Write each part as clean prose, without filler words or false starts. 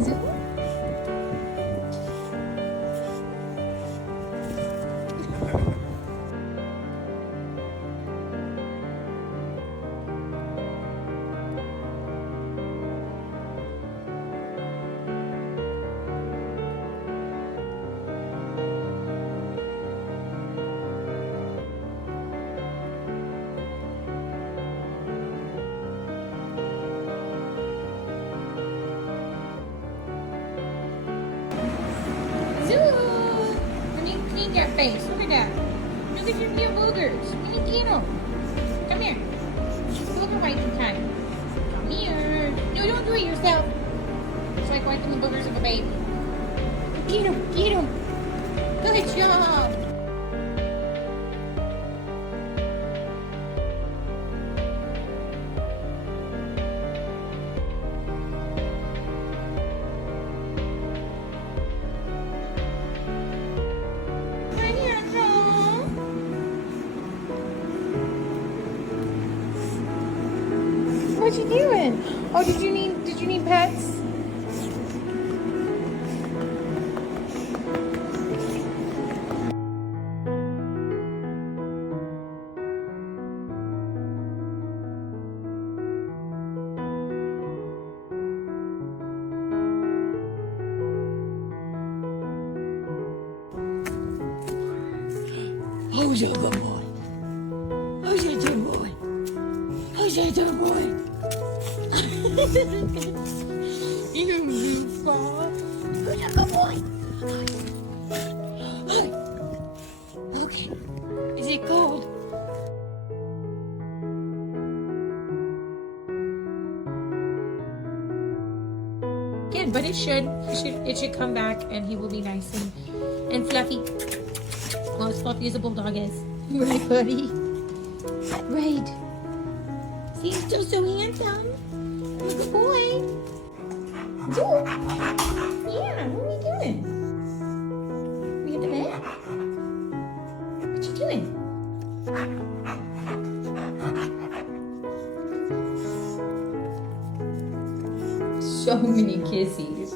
Zoo? Zoo! You need to clean your face. Look at that. Look at your cute boogers. You need to clean them. Come here. Booger wiping time. Come here. No, don't do it yourself. It's like wiping the boogers of a baby. Get him. Get him. Good job. Right here, Uncle. What you doing? Oh, did you need pets? Who's your good boy? Who's your good boy? Who's your good boy? You goofball. Who's your good boy? Okay. Is it cold? Good, but it should come back and he will be nice and fluffy. Well, as fluffy as a bulldog is. Right, buddy? Right. See, he's still so handsome. Good boy. Zoo. Yeah, what are you doing? We at the bed? What you doing? So many kissies.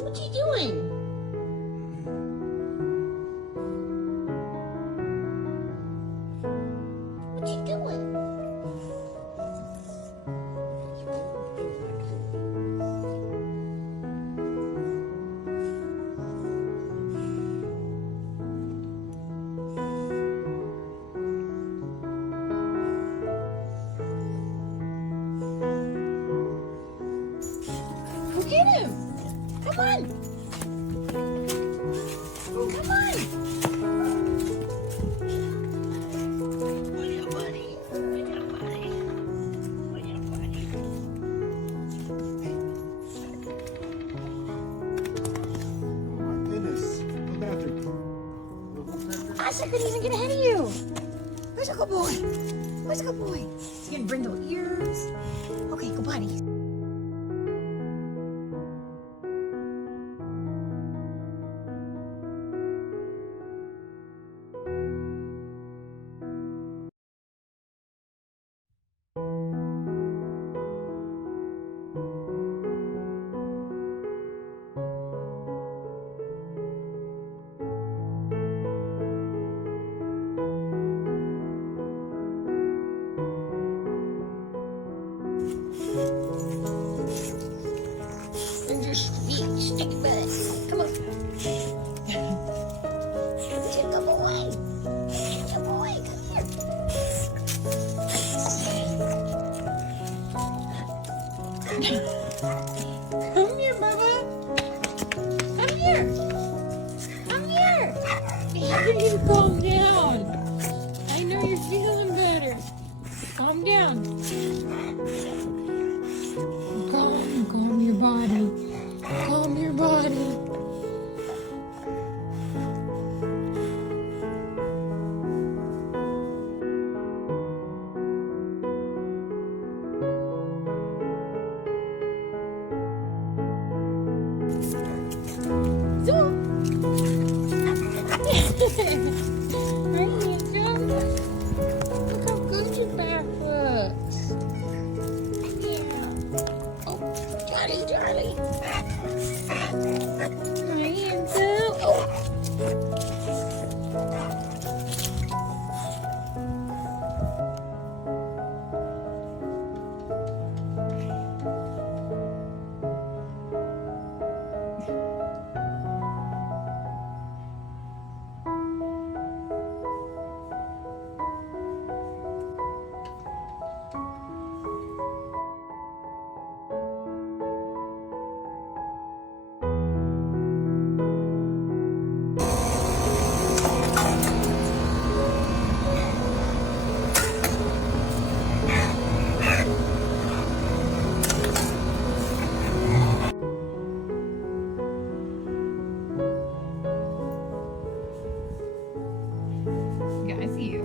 What you doing? What you doing? Go get him! Come on! Come on! What's up, buddy? What's up, buddy? What's up, buddy? Oh my goodness. Look after you. Gosh, I couldn't even get ahead of you. Where's a good boy? Where's a good boy? You gonna bring those ears? Okay, go buddy. you calm down. I know you're feeling better. Calm down. Calm your body. Calm your body. Right, Angel? Look how good your back looks. Yeah. Oh, Charlie. Hi, Angel. Oh. Yeah, I see you.